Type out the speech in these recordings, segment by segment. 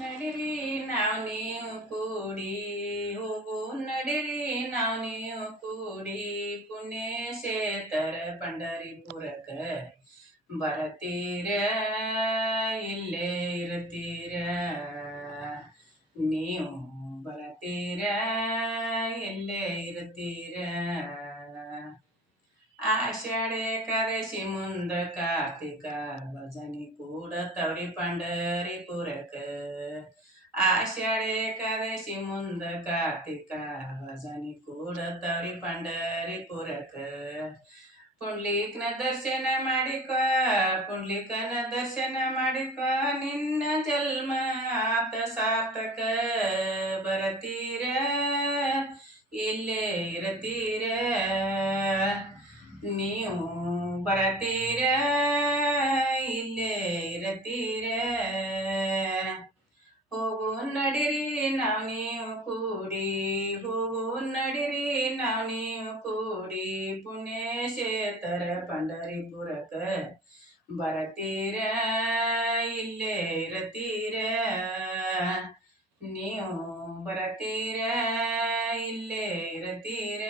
ನಡಿರಿ ನಾವು ನೀವು ಕೂಡಿ, ಹೋಗು ನಡಿರಿ ನಾವು ನೀವು ಕೂಡಿ. ಪುಣ್ಯಕ್ಷೇತ್ರ ಪಂಡರಿಪುರಕ್ಕ ಬರತೀರ, ಇಲ್ಲೇ ಇರ್ತೀರ? ನೀವು ಬರತೀರ, ಇಲ್ಲೇ ಇರ್ತೀರ? ಆಷಾಢ ಏಕಾದಶಿ ಮುಂದ ಕಾರ್ತಿಕ ಭಜನಿ ಪಂಡರಿ ಪಂಡರಿಪುರಕ. ಆಷಾಢ ಏಕಾದಶಿ ಮುಂದ ಕಾರ್ತಿಕ, ಭಜನಿ ಪಂಡರಿ ಪಂಡರಿಪುರಕ. ಪುಂಡ್ಲಿಕ್ನ ದರ್ಶನ ಮಾಡಿಕೊ, ಪುಂಡ್ಲಿಕನ ದರ್ಶನ ಮಾಡಿಕೊ, ನಿನ್ನ ಜನ್ಮ ಆತ ಸಾರ್ಥಕ ಬರತೀರ? ಇಲ್ಲೇ ಇರತೀರ? ನೀವು ಬರತೀರ? ಇಲ್ಲೇ ಇರತೀರ? ನಡಿರಿ ನಾವು ನೀವು ಕೂಡಿ ಹೋಗು ನಡಿರಿ ನಾವು ನೀವು ಕೂಡಿ. ಪುಣ್ಯಕ್ಷೇತ್ರ ಪಂಡರಿಪುರಕ್ಕ ಬರತೀರ, ಇಲ್ಲೇ ಇರತೀರ. ನೀವು ಬರತೀರ, ಇಲ್ಲೇ ಇರತೀರ.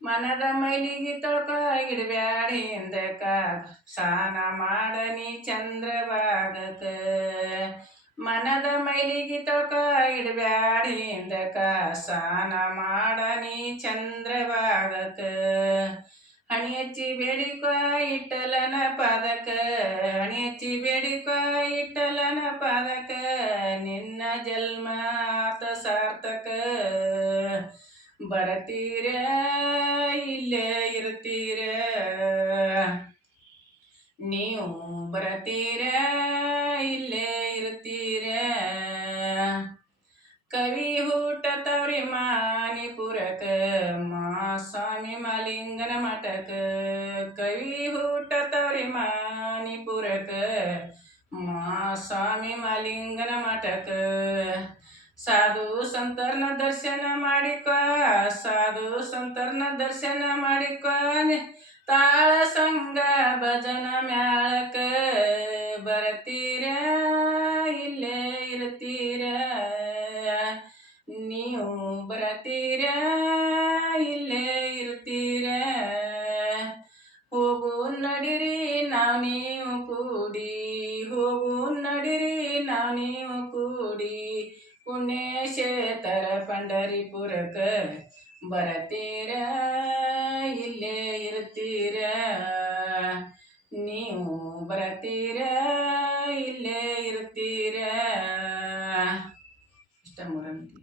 ಮನದ ಮೈಲಿಗೆ ತೊಳ್ಕ ಇಡಬ್ಯಾಡಿ ಹಿಂದಕ ಸ್ನಾನ ಮಾಡನಿ ಚಂದ್ರಭಾಗಕ. ಮನದ ಮೈಲಿಗಿತಕ ಇಡಬ್ಯಾಡಿಂದಕ ಇಡಬ್ಯಾಡಿ ಮಾಡ ಸ್ನಾನ ಮಾಡನಿ ಚಂದ್ರಭಾಗಕ ಹಣಿ ಹಚ್ಚಿ ಬೇಡಿಕ ಇಟ್ಟಲನ ಪದಕ ಹಣಿ ಹಚ್ಚಿ ಬೇಡಿಕ ಇಟ್ಟಲನ ಪದಕ, ನಿನ್ನ ಜನ್ಮ ಆತ ಸಾರ್ಥಕ. ಬರತೀರ, ಇಲ್ಲೇ ಇರ್ತೀರ? ನೀವು ಬರತೀರ? ಇರ್ತೀರ ಕವಿ ಹೂಟ ತವ್ರಿ ಮಾನಿಪುರಕ ಮಾ ಸ್ವಾಮಿ ಮಾಲಿಂಗನ ಮಠಕ ಕವಿ ಹೂಟ ತವ್ರಿ ಮಾನಿಪುರಕ ಮಾ ಸ್ವಾಮಿ ಮಾಲಿಂಗನ ಮಠಕ ಸಾಧು ಸಂತರ್ನ ದರ್ಶನ ಮಾಡಿಕೊ ಸಾಧು ಸಂತರ್ನ ದರ್ಶನ ಮಾಡಿಕೊ ತಾಳ ಸಂಗ ಭಜನ ಇರ್ತೀರ ನೀವು ಬರತೀರ ಇಲ್ಲೇ ಇರ್ತೀರ ಹೋಗು ನಡಿರಿ, ನಾವು ನೀವು ಕೂಡಿ. ಹೋಗು ನಡಿರಿ, ನಾವು ನೀವು ಕೂಡಿ. ಪುಣ್ಯಕ್ಷೇತ್ರ ಪಂಡರಿಪುರಕ ಬರತೀರ ಇಲ್ಲೇ ಇರ್ತೀರ ನೀವು ಬರತೀರ ಇಲ್ಲೇ ಇರ್ತೀರ Temurem.